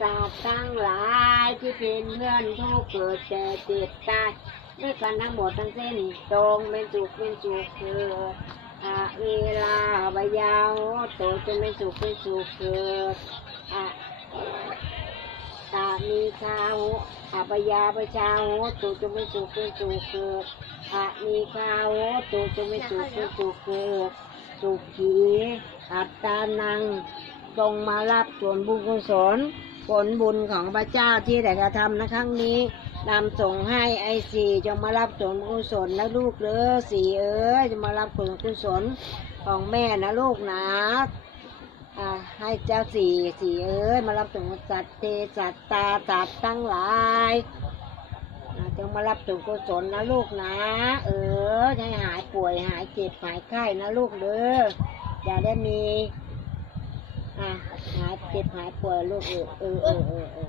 ศาสตร์ทั้งหลายที่เป็นเพื่อนทุกข์เกิดแก่เจ็บตายด้วยกันทั้งหมดทั้งสิ้นจงเป็นสุขเป็นสุขเกิดอะเวลาบยาวโตจงเป็นสุขเป็นสุขเกิดอะตามีคาโหอะปยาปชาโหโตจงเป็นสุขเป็นสุขเกิดอะมีคาโหโตจงเป็นสุขเป็นสุขเกิดสุขีอัตตานังจงมารับส่วนบุญกุศล ผลบุญของพระเจ้าที่ได้กระทำในครั้งนี้นำส่งให้ไอสีจงมารับส่วนกุศลนะลูกเด้อสีเอ้ยจะมารับส่วนกุศลของแม่นะลูกนะให้เจ้าสี่สี่เอ้ยมารับส่วนสัตว์เทสัตตาสัตว์ทั้งหลายจงมารับส่วนกุศลนะลูกนะ เออให้หายป่วยหายเจ็บหายไข้นะลูกเด้ออย่าได้มี หายเจ็บหายป่วยลูกเออเออเออเออเออ